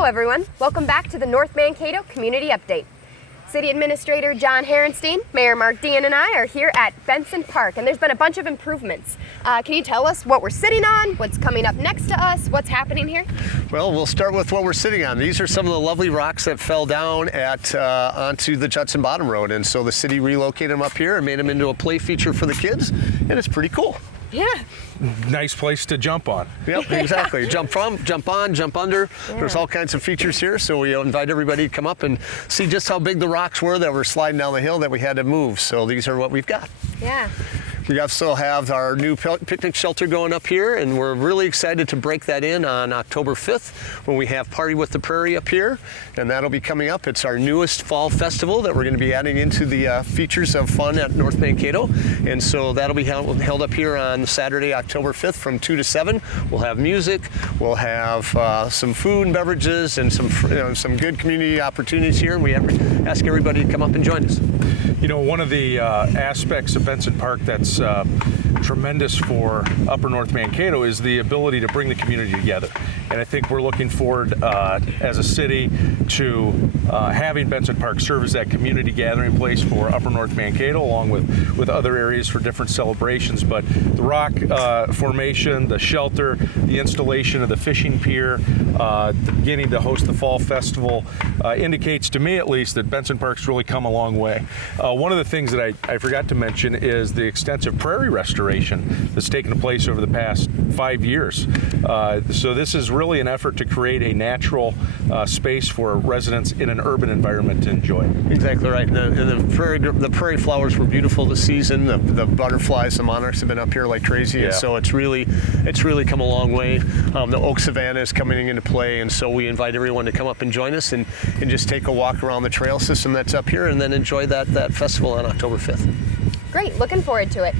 Hello everyone, welcome back to the North Mankato Community Update. City Administrator John Herenstein, Mayor Mark Dean, and I are here at Benson Park, and there's been a bunch of improvements. Can you tell us what we're sitting on, what's coming up next to us, what's happening here? Well, we'll start with what we're sitting on. These are some of the lovely rocks that fell down onto the Judson Bottom road, and so the city relocated them up here and made them into a play feature for the kids, and it's pretty cool. Yeah. Nice place to jump on. Yep, exactly. Jump from, jump on, jump under. Yeah. There's all kinds of features here, so we invite everybody to come up and see just how big the rocks were that were sliding down the hill that we had to move. So these are what we've got. Yeah. We also have our new picnic shelter going up here, and we're really excited to break that in on October 5th when we have Party with the Prairie up here, and that'll be coming up. It's our newest fall festival that we're going to be adding into the features of fun at North Mankato, and so that'll be held up here on Saturday, October 5th from 2 to 7. We'll have music, we'll have some food and beverages, and some good community opportunities here, and we ask everybody to come up and join us. You know, one of the aspects of Benson Park that's tremendous for Upper North Mankato is the ability to bring the community together. And I think we're looking forward as a city to having Benson Park serve as that community gathering place for Upper North Mankato, along with other areas for different celebrations. But the rock formation, the shelter, the installation of the fishing pier, beginning to host the fall festival indicates to me at least that Benson Park's really come a long way. One of the things that I forgot to mention is the extensive prairie restoration that's taken place over the past 5 years. So this is really an effort to create a natural space for residents in an urban environment to enjoy. Exactly right. The prairie flowers were beautiful this season. The butterflies, the monarchs have been up here like crazy, and so it's really come a long way. The oak savanna is coming into play, and so we invite everyone to come up and join us and just take a walk around the trail system that's up here, and then enjoy that festival on October 5th. Great, looking forward to it.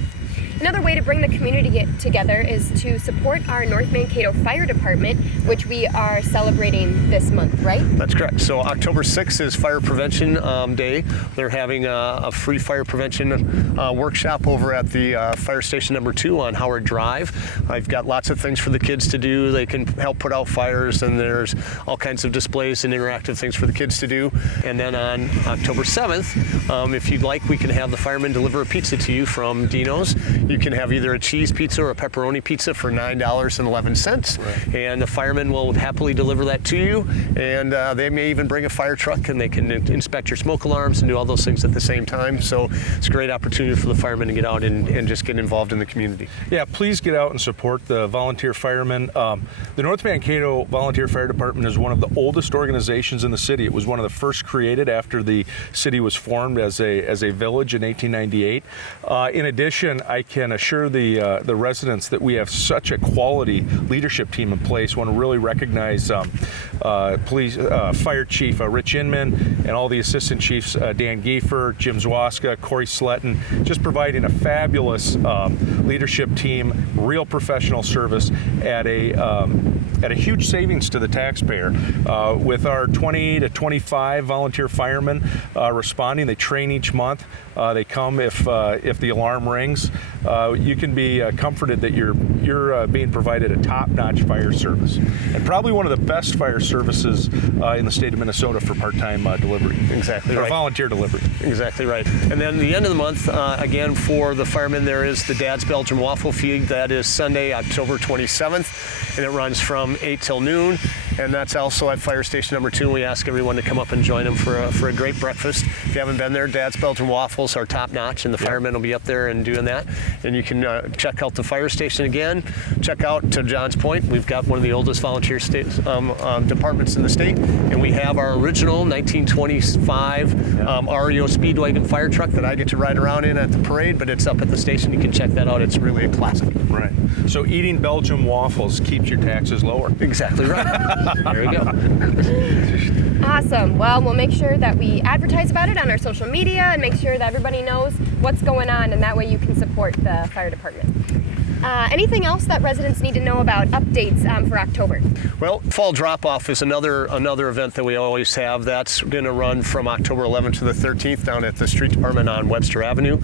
Another way to bring the community together is to support our North Mankato Fire Department, which we are celebrating this month, right? That's correct. So October 6th is Fire Prevention Day. They're having a free fire prevention workshop over at the Fire Station number 2 on Howard Drive. I've got lots of things for the kids to do. They can help put out fires, and there's all kinds of displays and interactive things for the kids to do. And then on October 7th, if you'd like, we can have the firemen deliver a pizza to you from Dino's. You can have either a cheese pizza or a pepperoni pizza for $9.11, right. And the firemen will happily deliver that to you, and they may even bring a fire truck, and they can inspect your smoke alarms and do all those things at the same time. So it's a great opportunity for the firemen to get out and just get involved in the community. Yeah, please get out and support the volunteer firemen. The North Mankato Volunteer Fire Department is one of the oldest organizations in the city. It was one of the first created after the city was formed as a village in 1898. In addition, I can assure the residents that we have such a quality leadership team in place. Want to really recognize Fire Chief Rich Inman and all the assistant chiefs, Dan Giefer, Jim Zwaska, Corey Sletton, just providing a fabulous leadership team, real professional service at a huge savings to the taxpayer. With our 20 to 25 volunteer firemen responding, they train each month. They come if the alarm rings. You can be comforted that you're being provided a top-notch fire service, and probably one of the best fire services in the state of Minnesota for part-time delivery. Exactly right. Or volunteer delivery. Exactly right. And then the end of the month, again for the firemen, there is the Dad's Belgian Waffle Feed. That is Sunday, October 27th, and it runs from 8 till noon. And that's also at Fire Station number 2. We ask everyone to come up and join them for a great breakfast. If you haven't been there, Dad's Belgian Waffles are top-notch, and the firemen will be up there and doing that. And you can check out the fire station again. Check out, to John's point, we've got one of the oldest volunteer departments in the state, and we have our original 1925 REO Speedwagon fire truck that I get to ride around in at the parade, but it's up at the station. You can check that out. It's really a classic. Right. So eating Belgian waffles keeps your taxes lower. Exactly right. There you go. Awesome. Well, we'll make sure that we advertise about it on our social media and make sure that everybody knows what's going on, and that way you can support the fire department. Anything else that residents need to know about updates for October? Well, fall drop-off is another event that we always have. That's going to run from October 11th to the 13th down at the street department on Webster Avenue.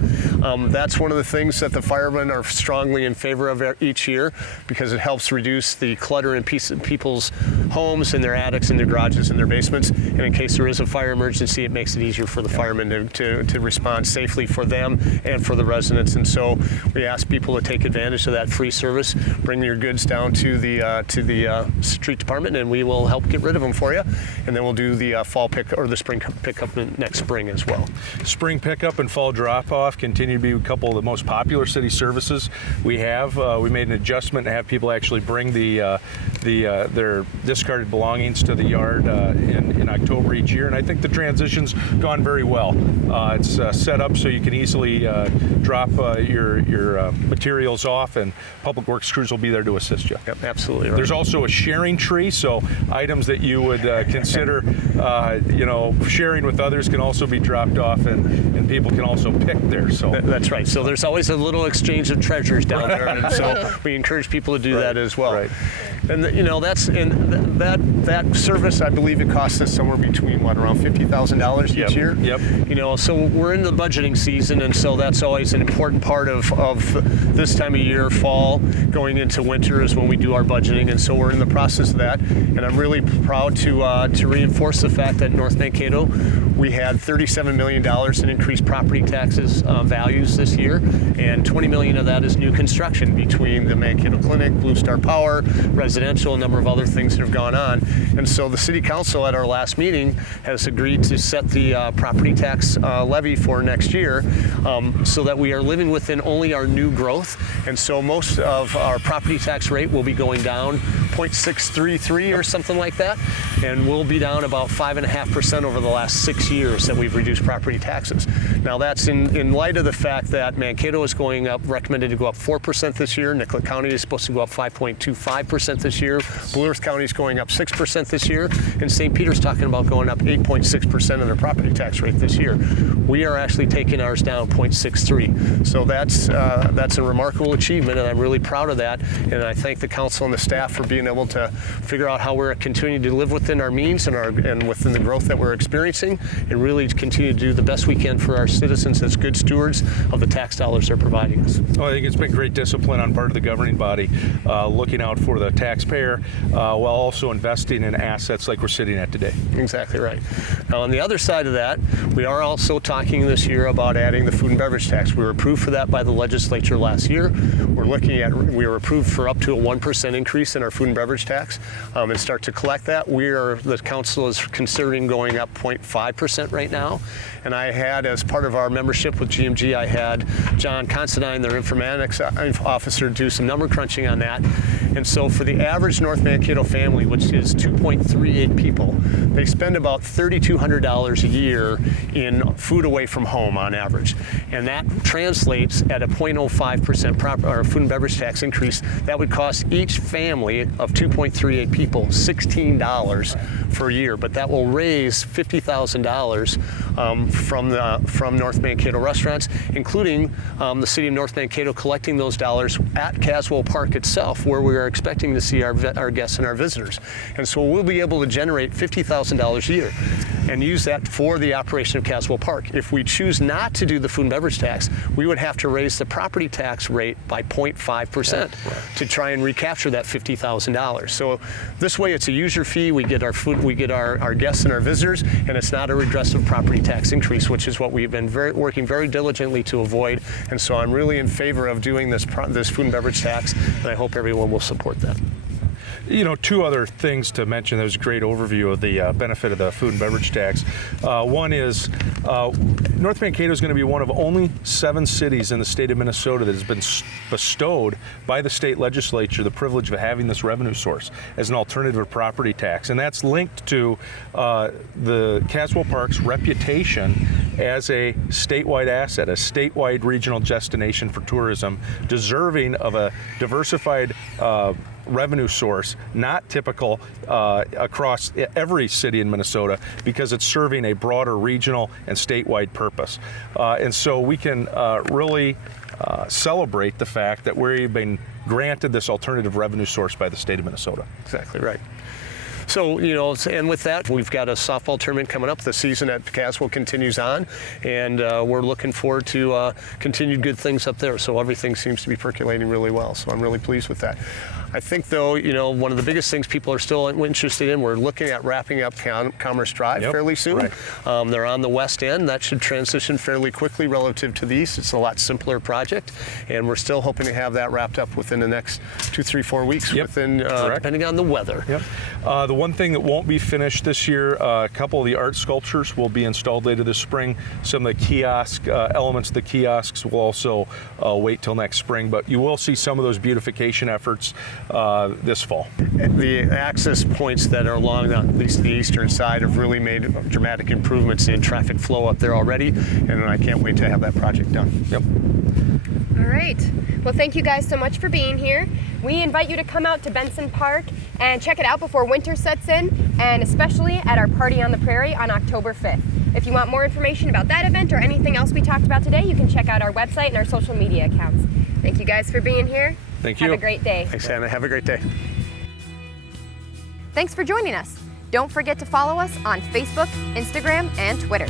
That's one of the things that the firemen are strongly in favor of each year because it helps reduce the clutter in people's homes, in their attics, in their garages, in their basements. And in case there is a fire emergency, it makes it easier for the firemen to respond safely for them and for the residents. And so we ask people to take advantage of that free service. Bring your goods down to the street department, and we will help get rid of them for you. And then we'll do the fall pick or the spring pickup next spring as well. Spring pickup and fall drop-off continue to be a couple of the most popular city services we have. We made an adjustment to have people actually bring their discarded belongings to the yard in October each year, and I think the transition's gone very well. It's set up so you can easily drop your materials off, and Public Works crews will be there to assist you. Yep, absolutely right. There's also a sharing tree, so items that you would consider sharing with others can also be dropped off, and people can also pick there. So that's right. So there's always a little exchange of treasures down there, and so we encourage people to do that as well. Right. And that service, I believe it costs us somewhere between around $50,000 each year. Yep. So we're in the budgeting season, and so that's always an important part of this time of year. Fall going into winter is when we do our budgeting, and so we're in the process of that. And I'm really proud to reinforce the fact that North Mankato, we had $37 million in increased property taxes values this year, and $20 million of that is new construction between the Mankato Clinic, Blue Star Power, residential, a number of other things that have gone on. And so the City Council at our last meeting has agreed to set the property tax levy for next year so that we are living within only our new growth. And so most of our property tax rate will be going down 0.633 or something like that, and we'll be down about 5.5% over the last 6 years that we've reduced property taxes. Now that's in light of the fact that Mankato is going up, recommended to go up 4% this year. Nicollet County is supposed to go up 5.25% this year. Blue Earth County is going up 6% this year, and St. Peter's talking about going up 8.6% in their property tax rate this year. We are actually taking ours down 0.63. So that's a remarkable achievement, and I'm really proud of that. And I thank the council and the staff for being able to figure out how we're continuing to live within our means and within the growth that we're experiencing, and really continue to do the best we can for our citizens as good stewards of the tax dollars they're providing us. Well, I think it's been great discipline on part of the governing body, looking out for the taxpayer while also investing in assets like we're sitting at today. Exactly right. Now, on the other side of that, we are also talking this year about adding the food and beverage tax. We were approved for that by the legislature last year. We were approved for up to a 1% increase in our food and beverage tax and start to collect that. The council is considering going up 0.5% right now. And I had, as part of our membership with GMG, I had John Considine, their informatics officer, do some number crunching on that. And so for the average North Mankato family, which is 2.38 people, they spend about $3,200 a year in food away from home on average. And that translates at a 0.05% food and beverage tax increase. That would cost each family of 2.38 people $16 for a year, but that will raise $50,000 from North Mankato restaurants, including the city of North Mankato collecting those dollars at Caswell Park itself, where we are expecting to see our guests and our visitors. And so we'll be able to generate $50,000 a year and use that for the operation of Caswell Park. If we choose not to do the food and beverage tax, we would have to raise the property tax rate by 0.5% to try and recapture that $50,000. So this way it's a user fee, we get our food, we get our guests and our visitors, and it's not a regressive property tax increase, which is what we've been working very diligently to avoid. And so I'm really in favor of doing this food and beverage tax, and I hope everyone will support that. Two other things to mention. There's a great overview of the benefit of the food and beverage tax. One is North Mankato is going to be one of only 7 cities in the state of Minnesota that has been bestowed by the state legislature the privilege of having this revenue source as an alternative to property tax. And that's linked to the Caswell Park's reputation as a statewide asset, a statewide regional destination for tourism, deserving of a diversified revenue source, not typical across every city in Minnesota, because it's serving a broader regional and statewide purpose. And so we can really celebrate the fact that we've been granted this alternative revenue source by the state of Minnesota. Exactly right. So, and with that, we've got a softball tournament coming up. The season at Caswell continues on, and we're looking forward to continued good things up there. So everything seems to be percolating really well. So I'm really pleased with that. I think, though, one of the biggest things people are still interested in, we're looking at wrapping up Commerce Drive fairly soon. Right. They're on the west end. That should transition fairly quickly relative to the east. It's a lot simpler project, and we're still hoping to have that wrapped up within the next 2, 3, 4 weeks, depending on the weather. Yep. The one thing that won't be finished this year, a couple of the art sculptures will be installed later this spring. Some of the kiosk elements of the kiosks will also wait till next spring, but you will see some of those beautification efforts this fall. The access points that are along at least the eastern side have really made dramatic improvements in traffic flow up there already, and I can't wait to have that project done. Yep. All right. Well, thank you guys so much for being here. We invite you to come out to Benson Park and check it out before winter sets in, and especially at our Party on the Prairie on October 5th. If you want more information about that event or anything else we talked about today, you can check out our website and our social media accounts. Thank you guys for being here. Thank you. Have a great day. Thanks, Anna. Have a great day. Thanks for joining us. Don't forget to follow us on Facebook, Instagram, and Twitter.